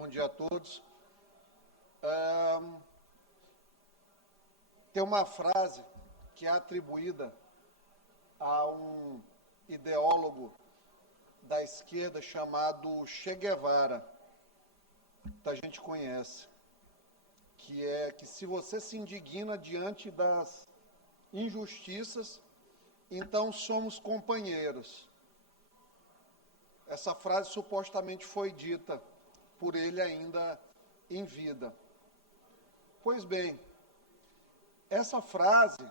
Bom dia a todos. Tem uma frase que é atribuída a um ideólogo da esquerda chamado Che Guevara, que a gente conhece, que é que se você se indigna diante das injustiças, então somos companheiros. Essa frase supostamente foi dita por ele ainda em vida. Pois bem, essa frase,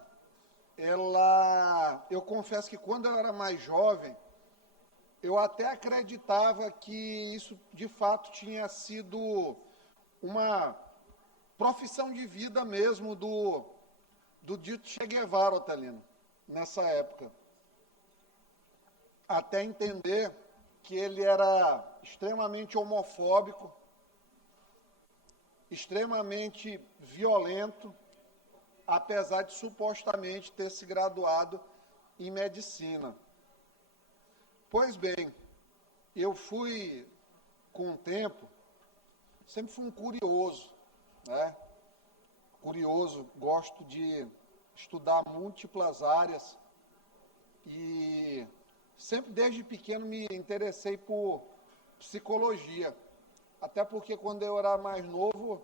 eu confesso que quando eu era mais jovem, eu até acreditava que isso de fato tinha sido uma profissão de vida mesmo do dito Che Guevara, Otelino, nessa época. Até entender que ele era extremamente homofóbico, extremamente violento, apesar de supostamente ter se graduado em medicina. Pois bem, eu fui, com o tempo, sempre fui um curioso, né? Curioso, gosto de estudar múltiplas áreas e sempre desde pequeno me interessei por psicologia, até porque quando eu era mais novo,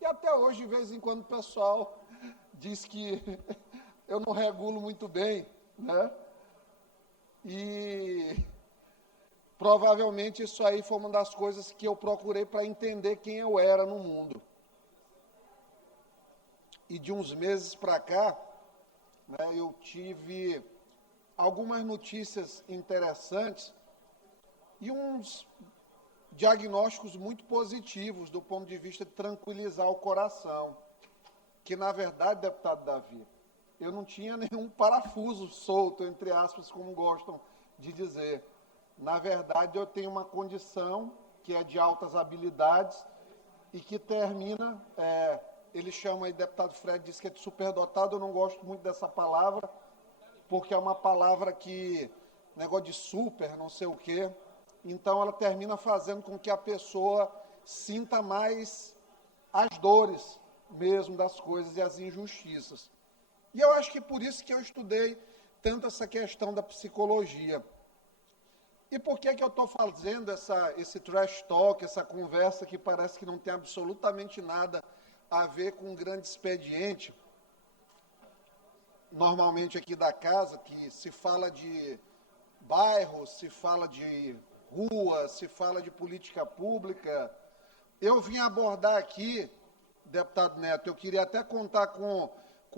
e até hoje de vez em quando o pessoal diz que eu não regulo muito bem, né? E provavelmente isso aí foi uma das coisas que eu procurei para entender quem eu era no mundo. E de uns meses para cá, né, eu tive algumas notícias interessantes e uns diagnósticos muito positivos do ponto de vista de tranquilizar o coração. Que, na verdade, deputado Davi, eu não tinha nenhum parafuso solto, entre aspas, como gostam de dizer. Na verdade, eu tenho uma condição que é de altas habilidades e que termina, ele chama aí, deputado Fred, diz que é de superdotado, eu não gosto muito dessa palavra, porque é uma palavra que, negócio de super, não sei o quê, então ela termina fazendo com que a pessoa sinta mais as dores mesmo das coisas e as injustiças. E eu acho que por isso que eu estudei tanto essa questão da psicologia. E por que eu estou fazendo esse trash talk, essa conversa que parece que não tem absolutamente nada a ver com um grande expediente, normalmente aqui da casa, que se fala de bairro, se fala de rua, se fala de política pública. Eu vim abordar aqui, deputado Neto, eu queria até contar com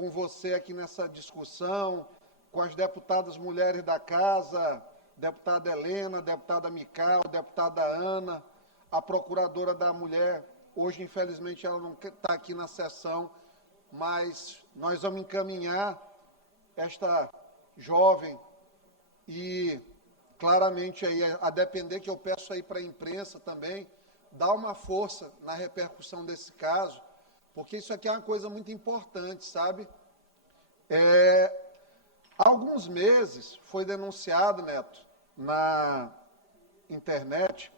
você aqui nessa discussão, com as deputadas mulheres da casa, deputada Helena, deputada Mical, deputada Ana, a procuradora da mulher. Hoje, infelizmente, ela não está aqui na sessão, mas nós vamos encaminhar esta jovem e, claramente, aí, a depender que eu peço aí para a imprensa também, dar uma força na repercussão desse caso, porque isso aqui é uma coisa muito importante, sabe? Há alguns meses foi denunciado, Neto, na internet,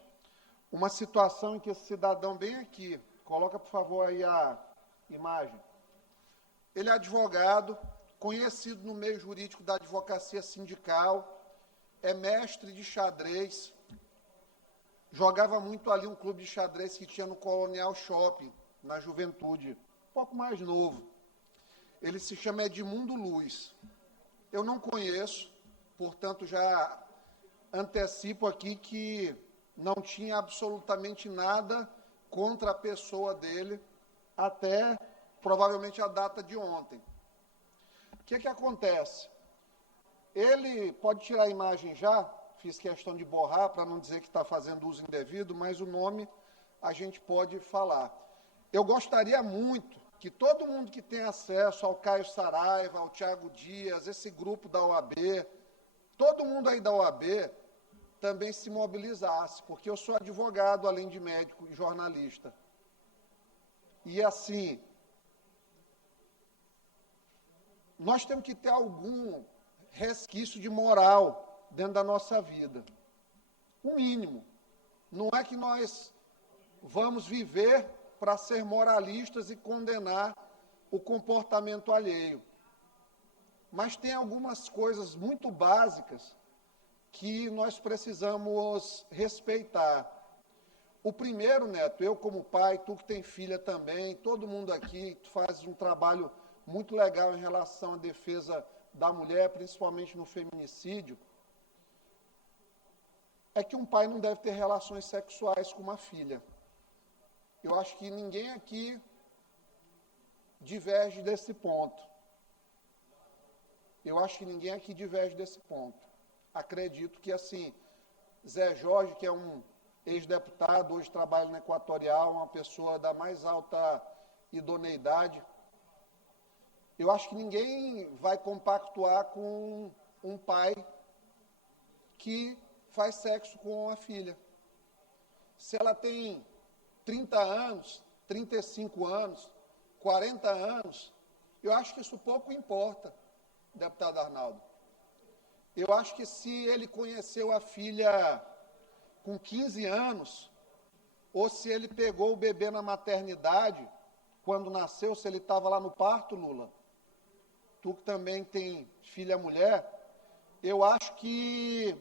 uma situação em que esse cidadão, bem aqui, coloca, por favor, aí a imagem. Ele é advogado, conhecido no meio jurídico da advocacia sindical, é mestre de xadrez, jogava muito ali um clube de xadrez que tinha no Colonial Shopping, na juventude, um pouco mais novo. Ele se chama Edmundo Luz. Eu não conheço, portanto, já antecipo aqui que não tinha absolutamente nada contra a pessoa dele, até provavelmente a data de ontem. O que acontece? Ele pode tirar a imagem já, fiz questão de borrar para não dizer que está fazendo uso indevido, mas o nome a gente pode falar. Eu gostaria muito que todo mundo que tem acesso ao Caio Saraiva, ao Tiago Dias, esse grupo da OAB, todo mundo aí da OAB também se mobilizasse, porque eu sou advogado, além de médico e jornalista. E assim, nós temos que ter algum resquício de moral dentro da nossa vida. O mínimo. Não é que nós vamos viver para ser moralistas e condenar o comportamento alheio. Mas tem algumas coisas muito básicas que nós precisamos respeitar. O primeiro, Neto, eu como pai, tu que tem filha também, todo mundo aqui, tu faz um trabalho muito legal em relação à defesa da mulher, principalmente no feminicídio, é que um pai não deve ter relações sexuais com uma filha. Eu acho que ninguém aqui diverge desse ponto. Eu acho que ninguém aqui diverge desse ponto. Acredito que, assim, Zé Jorge, que é um ex-deputado, hoje trabalha na Equatorial, uma pessoa da mais alta idoneidade, eu acho que ninguém vai compactuar com um pai que faz sexo com a filha. Se ela tem 30 anos, 35 anos, 40 anos, eu acho que isso pouco importa, deputado Arnaldo. Eu acho que se ele conheceu a filha com 15 anos, ou se ele pegou o bebê na maternidade, quando nasceu, se ele estava lá no parto, Lula, tu que também tem filha mulher, eu acho que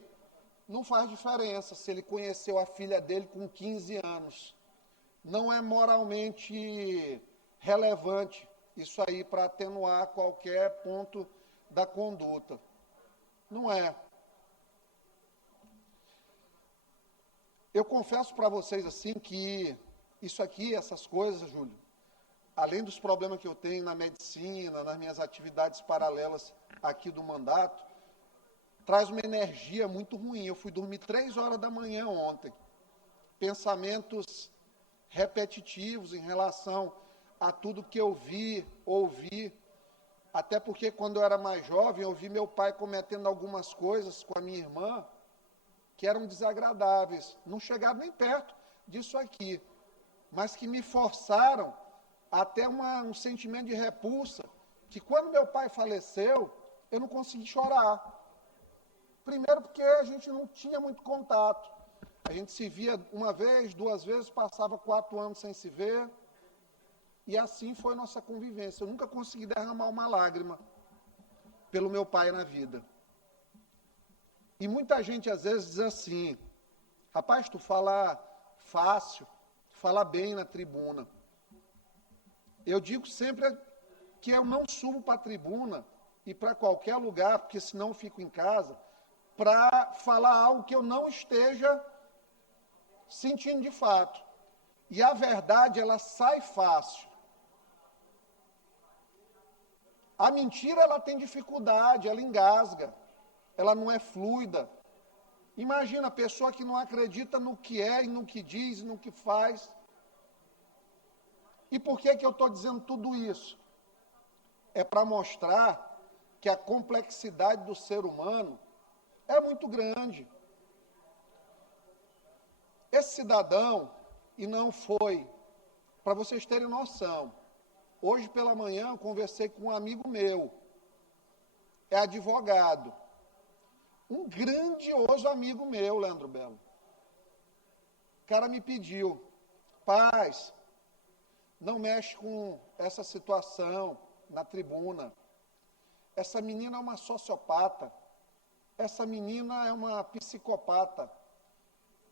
não faz diferença se ele conheceu a filha dele com 15 anos. Não é moralmente relevante isso aí para atenuar qualquer ponto da conduta. Não é. Eu confesso para vocês assim que isso aqui, essas coisas, Júlio, além dos problemas que eu tenho na medicina, nas minhas atividades paralelas aqui do mandato, traz uma energia muito ruim. Eu fui dormir 3 horas da manhã ontem. Pensamentos repetitivos em relação a tudo que eu vi, ouvi, até porque quando eu era mais jovem, eu vi meu pai cometendo algumas coisas com a minha irmã que eram desagradáveis. Não chegaram nem perto disso aqui, mas que me forçaram até um sentimento de repulsa, que quando meu pai faleceu, eu não consegui chorar. Primeiro porque a gente não tinha muito contato. A gente se via uma vez, 2 vezes, passava 4 anos sem se ver. E assim foi nossa convivência. Eu nunca consegui derramar uma lágrima pelo meu pai na vida. E muita gente às vezes diz assim, rapaz, tu fala fácil, tu fala bem na tribuna. Eu digo sempre que eu não subo para a tribuna e para qualquer lugar, porque senão eu fico em casa, para falar algo que eu não esteja sentindo de fato. E a verdade, ela sai fácil. A mentira, ela tem dificuldade, ela engasga, ela não é fluida. Imagina a pessoa que não acredita no que é, e no que diz, e no que faz. E por que eu estou dizendo tudo isso? É para mostrar que a complexidade do ser humano é muito grande. Esse cidadão, e não foi, para vocês terem noção, hoje pela manhã eu conversei com um amigo meu, é advogado, um grandioso amigo meu, Leandro Belo. O cara me pediu, paz, não mexe com essa situação na tribuna. Essa menina é uma sociopata, essa menina é uma psicopata,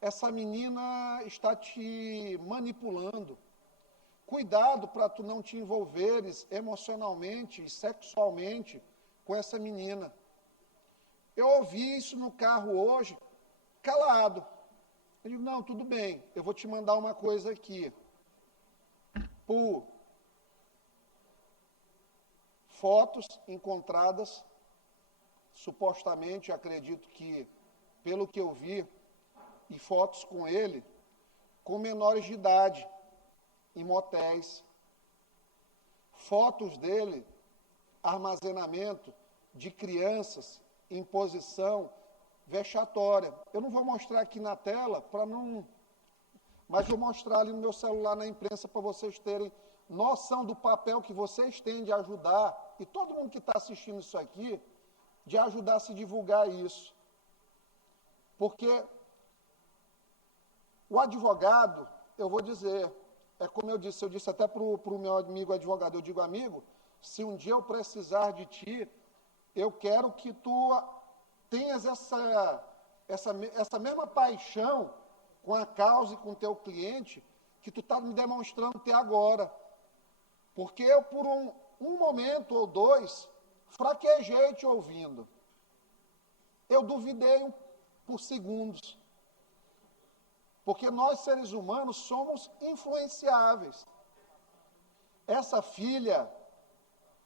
essa menina está te manipulando. Cuidado para tu não te envolveres emocionalmente e sexualmente com essa menina. Eu ouvi isso no carro hoje, calado. Eu digo, não, tudo bem, eu vou te mandar uma coisa aqui. Por fotos encontradas, supostamente, acredito que, pelo que eu vi, e fotos com ele, com menores de idade, em motéis. Fotos dele, armazenamento de crianças em posição vexatória. Eu não vou mostrar aqui na tela, para não... mas vou mostrar ali no meu celular, na imprensa, para vocês terem noção do papel que vocês têm de ajudar, e todo mundo que está assistindo isso aqui, de ajudar a se divulgar isso. Porque o advogado, eu vou dizer, é como eu disse até para o meu amigo advogado, eu digo, amigo, se um dia eu precisar de ti, eu quero que tu tenhas essa mesma paixão com a causa e com o teu cliente que tu está me demonstrando ter agora. Porque eu, por um momento ou dois, fraquejei te ouvindo. Eu duvidei por segundos. Porque nós, seres humanos, somos influenciáveis. Essa filha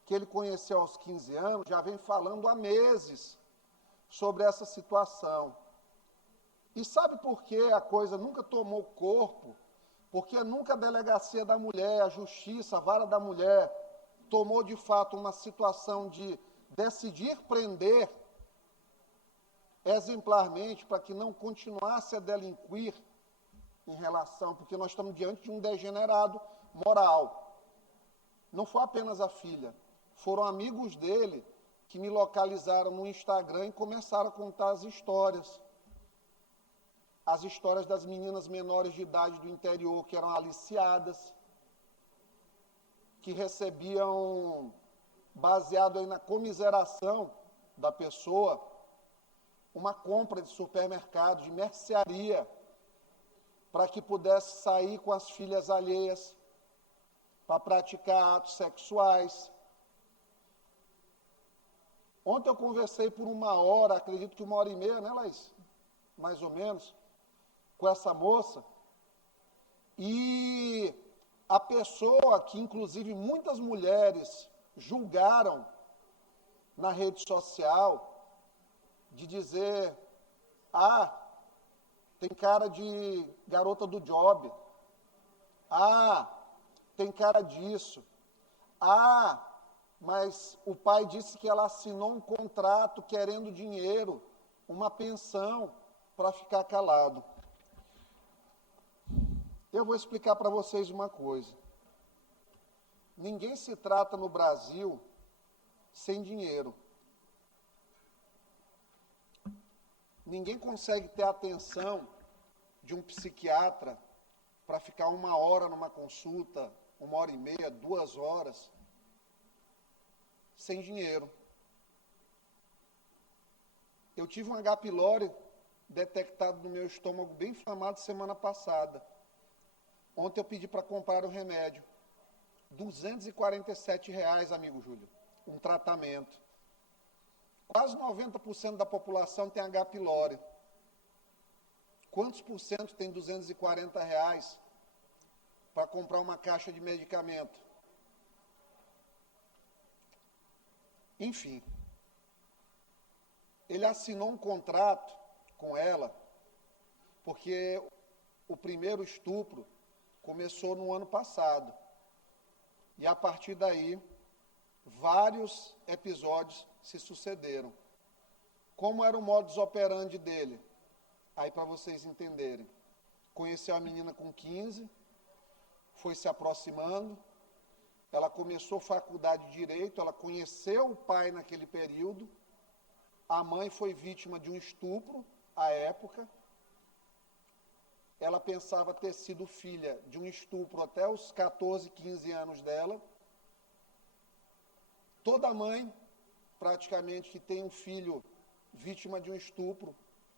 que ele conheceu aos 15 anos já vem falando há meses sobre essa situação. E sabe por que a coisa nunca tomou corpo? Porque nunca a delegacia da mulher, a justiça, a vara da mulher, tomou de fato uma situação de decidir prender exemplarmente para que não continuasse a delinquir em relação, porque nós estamos diante de um degenerado moral. Não foi apenas a filha, foram amigos dele que me localizaram no Instagram e começaram a contar as histórias das meninas menores de idade do interior que eram aliciadas, que recebiam, baseado aí na comiseração da pessoa, uma compra de supermercado, de mercearia, para que pudesse sair com as filhas alheias, para praticar atos sexuais. Ontem eu conversei por 1 hora, acredito que 1h30, né, Laís? Mais ou menos, com essa moça, e a pessoa que, inclusive, muitas mulheres julgaram na rede social, de dizer, tem cara de garota do job, tem cara disso, mas o pai disse que ela assinou um contrato querendo dinheiro, uma pensão, para ficar calado. Eu vou explicar para vocês uma coisa. Ninguém se trata no Brasil sem dinheiro. Ninguém consegue ter a atenção de um psiquiatra para ficar 1 hora numa consulta, 1h30, 2 horas, sem dinheiro. Eu tive um H. pylori detectado no meu estômago bem inflamado semana passada. Ontem eu pedi para comprar o remédio. R$247, amigo Júlio, um tratamento. Quase 90% da população tem H. pylori. Quantos por cento tem R$240 para comprar uma caixa de medicamento? Enfim, ele assinou um contrato com ela, porque o primeiro estupro começou no ano passado. E a partir daí, vários episódios se sucederam. Como era o modus operandi dele? Aí para vocês entenderem. Conheceu a menina com 15, foi se aproximando, ela começou faculdade de Direito, ela conheceu o pai naquele período, a mãe foi vítima de um estupro à época, ela pensava ter sido filha de um estupro até os 14, 15 anos dela. Toda mãe, praticamente, que tem um filho vítima de um estupro,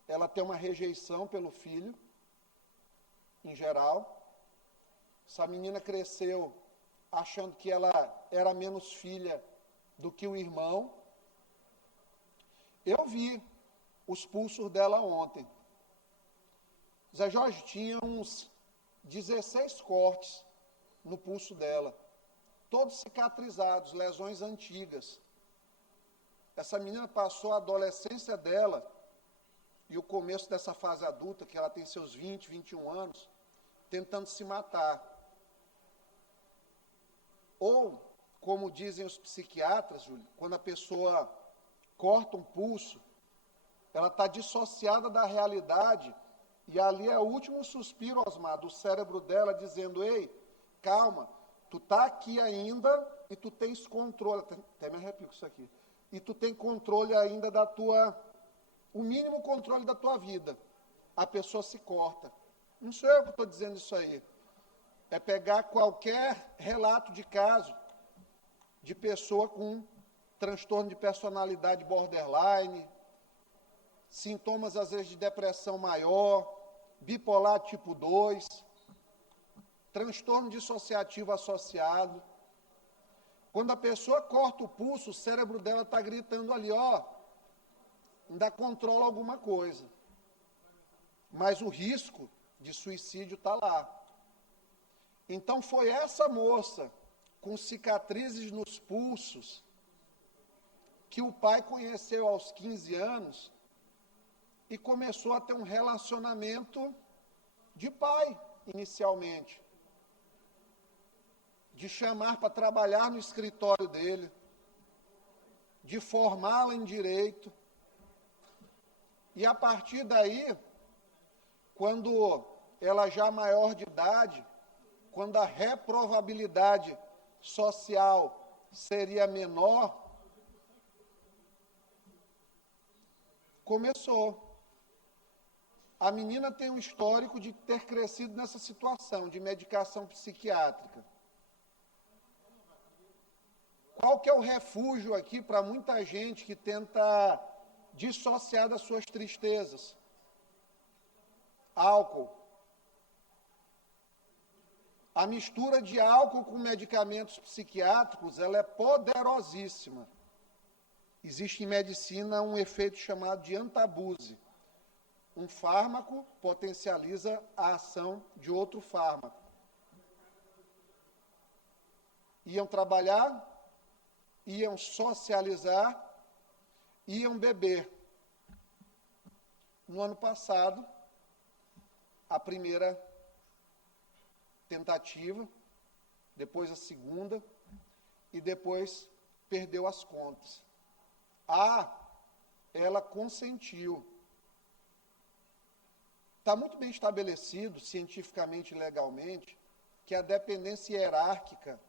ela tem uma rejeição pelo filho, em geral. Essa menina cresceu achando que ela era menos filha do que o irmão. Eu vi os pulsos dela ontem. Zé Jorge tinha uns 16 cortes no pulso dela, todos cicatrizados, lesões antigas. Essa menina passou a adolescência dela e o começo dessa fase adulta, que ela tem seus 20, 21 anos, tentando se matar. Ou, como dizem os psiquiatras, Júlio, quando a pessoa corta um pulso, ela está dissociada da realidade. E ali é o último suspiro, Osmar, do cérebro dela, dizendo, ei, calma, tu está aqui ainda e tu tens controle, até me arrepio com isso aqui, e tu tem controle ainda o mínimo controle da tua vida. A pessoa se corta. Não sou eu que estou dizendo isso aí. é pegar qualquer relato de caso de pessoa com transtorno de personalidade borderline, sintomas às vezes de depressão maior, bipolar tipo 2, transtorno dissociativo associado. Quando a pessoa corta o pulso, o cérebro dela está gritando ali, ó, ainda controla alguma coisa. Mas o risco de suicídio está lá. Então foi essa moça, com cicatrizes nos pulsos, que o pai conheceu aos 15 anos e começou a ter um relacionamento de pai, inicialmente. De chamar para trabalhar no escritório dele, de formá-la em direito. E a partir daí, quando ela já maior de idade, quando a reprovabilidade social seria menor, começou. A menina tem um histórico de ter crescido nessa situação, de medicação psiquiátrica. Qual que é o refúgio aqui para muita gente que tenta dissociar das suas tristezas? Álcool. A mistura de álcool com medicamentos psiquiátricos, ela é poderosíssima. Existe em medicina um efeito chamado de antabuse. Um fármaco potencializa a ação de outro fármaco. Iam trabalhar, iam socializar, iam beber. No ano passado, a primeira tentativa, depois a segunda, e depois perdeu as contas. Ela consentiu. Está muito bem estabelecido, cientificamente e legalmente, que a dependência hierárquica,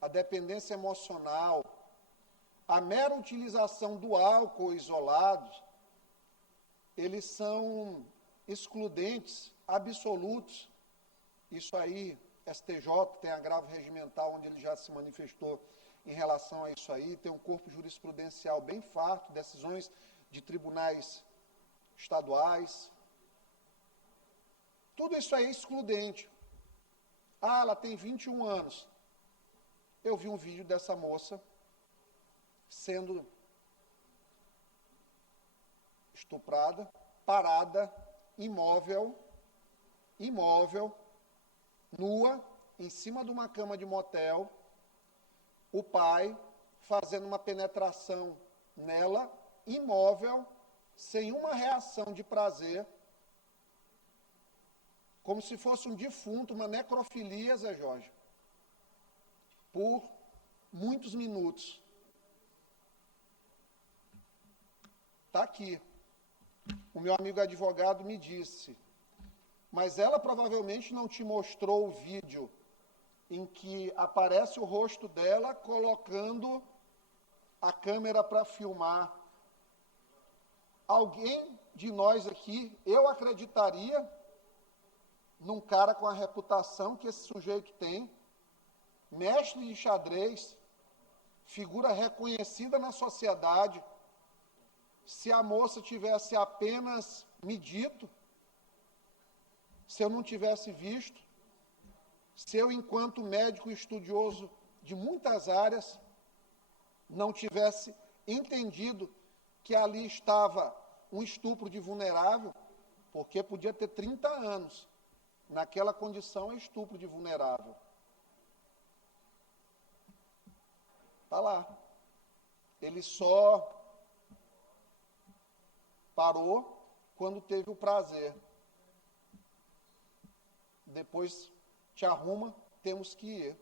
a dependência emocional, a mera utilização do álcool isolado, eles são excludentes absolutos. Isso aí, STJ tem agravo regimental, onde ele já se manifestou em relação a isso aí, tem um corpo jurisprudencial bem farto, decisões de tribunais estaduais. Tudo isso aí é excludente. Ela tem 21 anos. Eu vi um vídeo dessa moça sendo estuprada, parada, imóvel, nua, em cima de uma cama de motel, o pai fazendo uma penetração nela, imóvel, sem uma reação de prazer, como se fosse um defunto, uma necrofilia, Zé Jorge, por muitos minutos. Está aqui. O meu amigo advogado me disse, mas ela provavelmente não te mostrou o vídeo em que aparece o rosto dela colocando a câmera para filmar. Alguém de nós aqui, eu acreditaria num cara com a reputação que esse sujeito tem, mestre de xadrez, figura reconhecida na sociedade, se a moça tivesse apenas me dito, se eu não tivesse visto, se eu, enquanto médico estudioso de muitas áreas, não tivesse entendido que ali estava um estupro de vulnerável, porque podia ter 30 anos, naquela condição é estupro de vulnerável. Está lá. Ele só parou quando teve o prazer. Depois te arruma, temos que ir.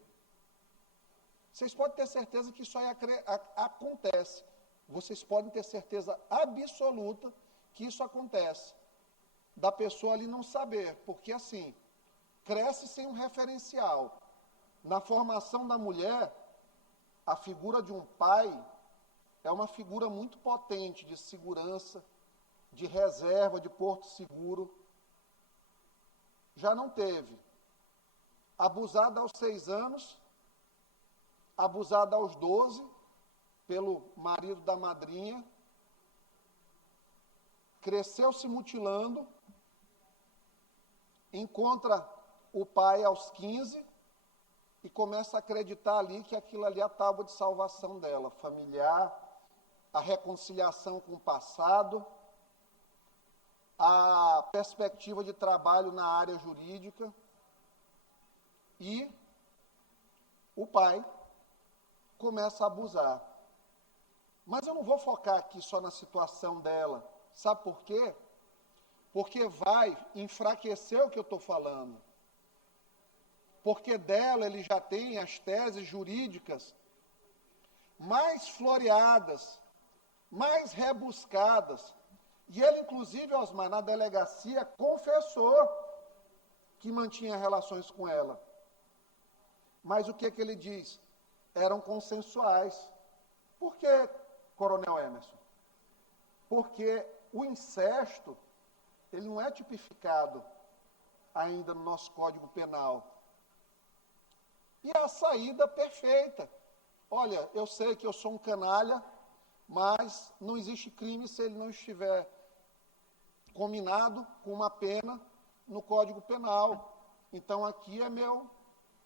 Vocês podem ter certeza que isso aí acontece. Vocês podem ter certeza absoluta que isso acontece. Da pessoa ali não saber, porque assim, cresce sem um referencial. Na formação da mulher, a figura de um pai é uma figura muito potente de segurança, de reserva, de porto seguro. Já não teve. abusada aos 6 anos, abusada aos 12, pelo marido da madrinha, cresceu se mutilando, encontra o pai aos 15 e começa a acreditar ali que aquilo ali é a tábua de salvação dela, familiar, a reconciliação com o passado, a perspectiva de trabalho na área jurídica, e o pai começa a abusar. Mas eu não vou focar aqui só na situação dela. Sabe por quê? Porque vai enfraquecer o que eu estou falando. Porque dela ele já tem as teses jurídicas mais floreadas, mais rebuscadas. E ele, inclusive, Osmar, na delegacia, confessou que mantinha relações com ela. Mas o que ele diz? Eram consensuais. Por que, Coronel Emerson? Porque o incesto, ele não é tipificado ainda no nosso Código Penal. E a saída perfeita. Olha, eu sei que eu sou um canalha, mas não existe crime se ele não estiver combinado com uma pena no Código Penal. Então, aqui é meu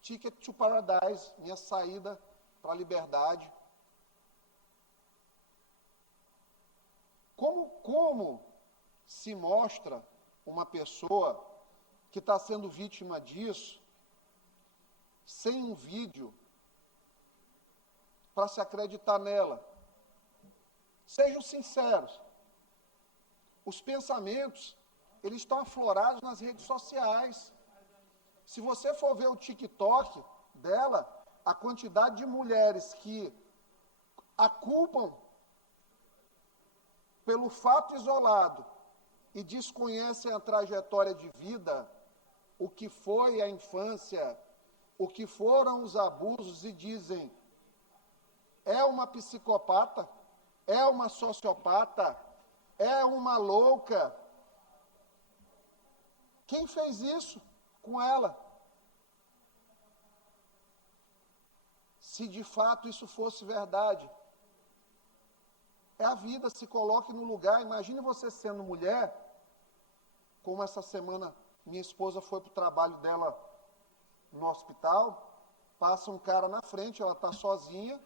ticket to paradise, minha saída para a liberdade. Como se mostra uma pessoa que está sendo vítima disso, sem um vídeo, para se acreditar nela? Sejam sinceros. Os pensamentos, eles estão aflorados nas redes sociais. Se você for ver o TikTok dela, a quantidade de mulheres que a culpam pelo fato isolado e desconhecem a trajetória de vida, o que foi a infância, o que foram os abusos, e dizem, é uma psicopata, é uma sociopata, é uma louca. Quem fez isso com ela? Se de fato isso fosse verdade, é a vida, se coloque no lugar. Imagine você sendo mulher, como essa semana minha esposa foi para o trabalho dela no hospital, passa um cara na frente, ela está sozinha,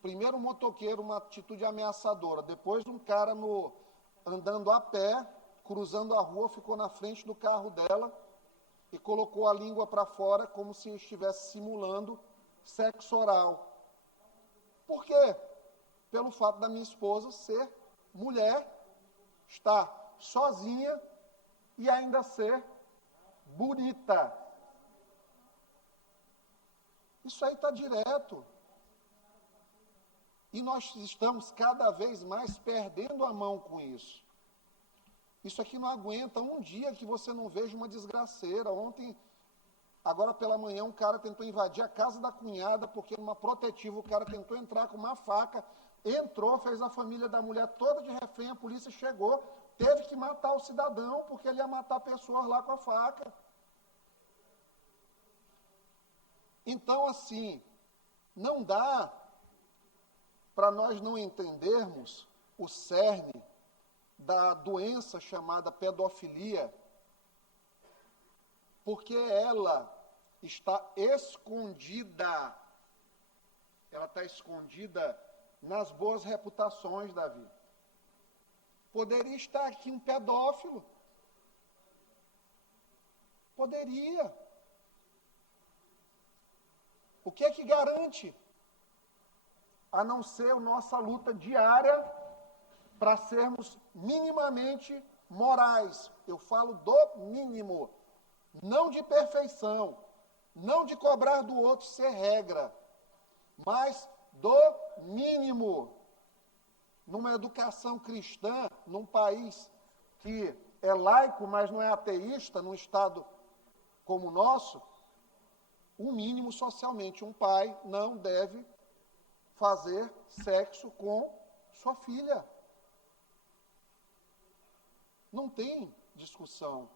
primeiro um motoqueiro, uma atitude ameaçadora, depois um cara andando a pé, cruzando a rua, ficou na frente do carro dela e colocou a língua para fora como se estivesse simulando sexo oral. Por quê? Pelo fato da minha esposa ser mulher, estar sozinha e ainda ser bonita. Isso aí está direto. E nós estamos cada vez mais perdendo a mão com isso. Isso aqui não aguenta um dia que você não veja uma desgraceira. Ontem, agora pela manhã, um cara tentou invadir a casa da cunhada, porque numa protetiva o cara tentou entrar com uma faca, entrou, fez a família da mulher toda de refém, a polícia chegou, teve que matar o cidadão, porque ele ia matar pessoas lá com a faca. Então, assim, não dá para nós não entendermos o cerne da doença chamada pedofilia, porque ela está escondida, nas boas reputações, Davi. Poderia estar aqui um pedófilo, poderia. O que é que garante? A não ser a nossa luta diária para sermos minimamente morais. Eu falo do mínimo, não de perfeição, não de cobrar do outro ser regra, mas do mínimo. Numa educação cristã, num país que é laico, mas não é ateísta, num estado como o nosso, o mínimo socialmente, um pai não deve fazer sexo com sua filha. Não tem discussão.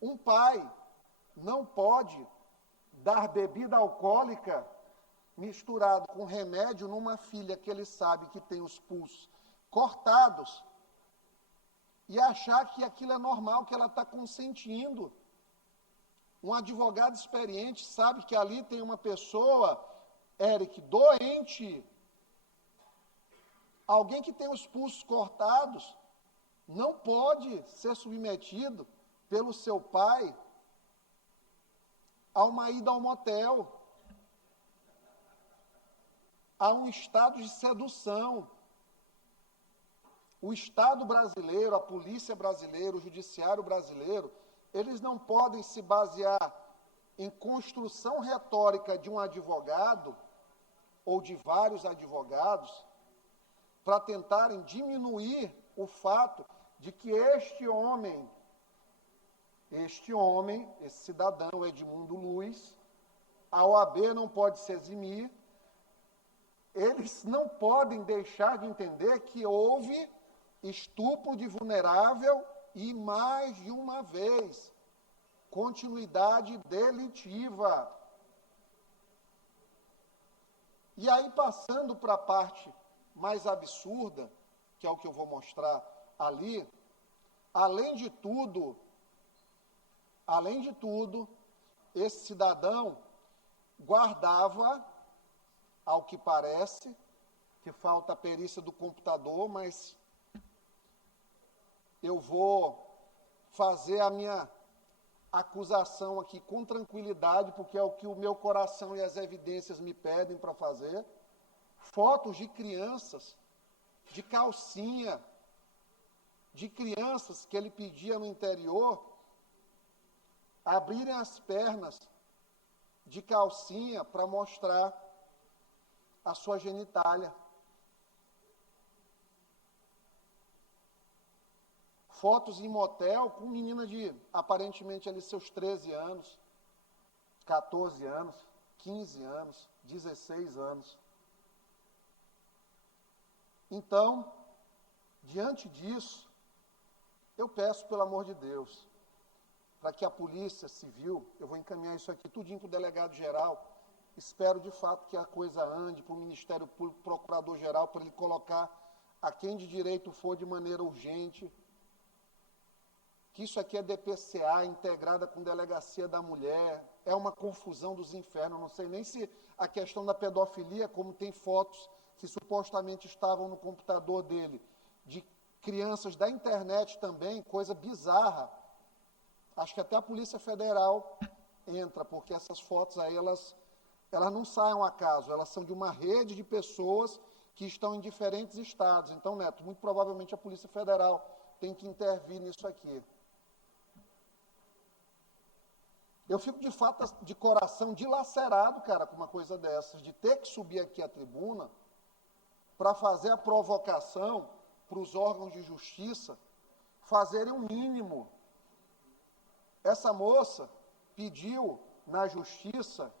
Um pai não pode dar bebida alcoólica misturado com remédio numa filha que ele sabe que tem os pulsos cortados e achar que aquilo é normal, que ela está consentindo. Um advogado experiente sabe que ali tem uma pessoa, Eric, doente. Alguém que tem os pulsos cortados não pode ser submetido pelo seu pai a uma ida ao motel, a um estado de sedução. O Estado brasileiro, a polícia brasileira, o judiciário brasileiro, eles não podem se basear em construção retórica de um advogado ou de vários advogados para tentarem diminuir o fato de que este homem, esse cidadão Edmundo Luz, a OAB não pode se eximir, eles não podem deixar de entender que houve estupro de vulnerável e mais de uma vez, continuidade delitiva. E aí, passando para a parte mais absurda, que é o que eu vou mostrar ali, além de tudo, esse cidadão guardava, ao que parece, que falta a perícia do computador, mas eu vou fazer a minha acusação aqui com tranquilidade, porque é o que o meu coração e as evidências me pedem para fazer. Fotos de crianças, de calcinha, de crianças que ele pedia no interior, abrirem as pernas de calcinha para mostrar a sua genitália. Fotos em motel com menina de, aparentemente, ali seus 13 anos, 14 anos, 15 anos, 16 anos. Então, diante disso, eu peço, pelo amor de Deus, para que a Polícia Civil, eu vou encaminhar isso aqui tudinho para o delegado-geral, espero de fato que a coisa ande para o Ministério Público, Procurador-Geral, para ele colocar a quem de direito for de maneira urgente, que isso aqui é DPCA, integrada com Delegacia da Mulher, é uma confusão dos infernos, não sei nem se a questão da pedofilia, como tem fotos que supostamente estavam no computador dele, de crianças da internet também, coisa bizarra. Acho que até a Polícia Federal entra, porque essas fotos aí, elas não saem ao acaso, elas são de uma rede de pessoas que estão em diferentes estados. Então, Neto, muito provavelmente a Polícia Federal tem que intervir nisso aqui. Eu fico, de fato, de coração dilacerado, cara, com uma coisa dessas, de ter que subir aqui à tribuna para fazer a provocação para os órgãos de justiça fazerem o mínimo. Essa moça pediu na justiça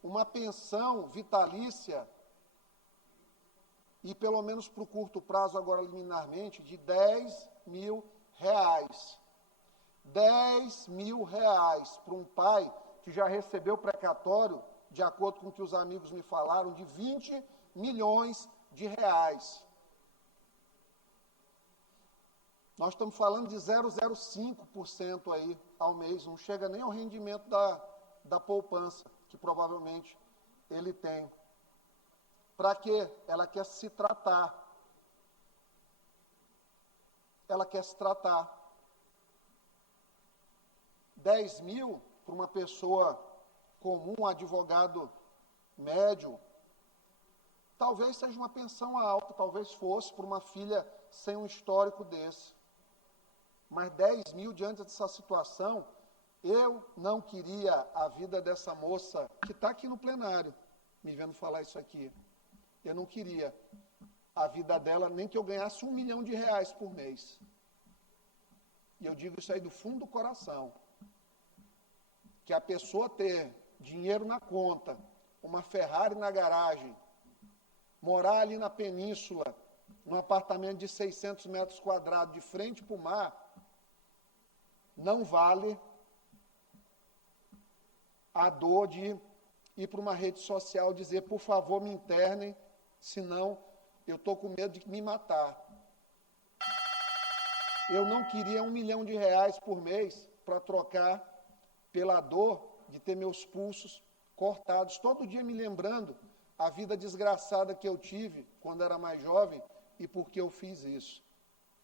uma pensão vitalícia e, pelo menos para o curto prazo, agora liminarmente, de R$10 mil. R$10 mil para um pai que já recebeu precatório, de acordo com o que os amigos me falaram, de R$20 milhões. Nós estamos falando de 0,05% aí ao mês, não chega nem ao rendimento da poupança, que provavelmente ele tem. Para quê? Ela quer se tratar. Ela quer se tratar. 10 mil para uma pessoa comum, um advogado médio, talvez seja uma pensão alta, talvez fosse para uma filha sem um histórico desse. Mas 10 mil diante dessa situação, eu não queria a vida dessa moça, que está aqui no plenário, me vendo falar isso aqui. Eu não queria a vida dela, nem que eu ganhasse R$1 milhão por mês. E eu digo isso aí do fundo do coração. Que a pessoa ter dinheiro na conta, uma Ferrari na garagem, morar ali na península, num apartamento de 600 metros quadrados, de frente para o mar, não vale a dor de ir para uma rede social dizer, por favor, me internem, senão eu estou com medo de me matar. Eu não queria R$1 milhão por mês para trocar pela dor de ter meus pulsos cortados, todo dia me lembrando a vida desgraçada que eu tive quando era mais jovem e por que eu fiz isso.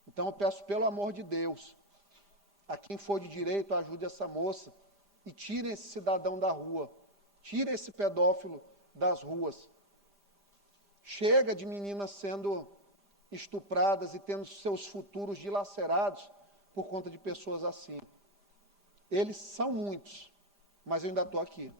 Então eu peço, pelo amor de Deus, a quem for de direito, ajude essa moça e tire esse cidadão da rua, tire esse pedófilo das ruas. Chega de meninas sendo estupradas e tendo seus futuros dilacerados por conta de pessoas assim. Eles são muitos, mas eu ainda estou aqui.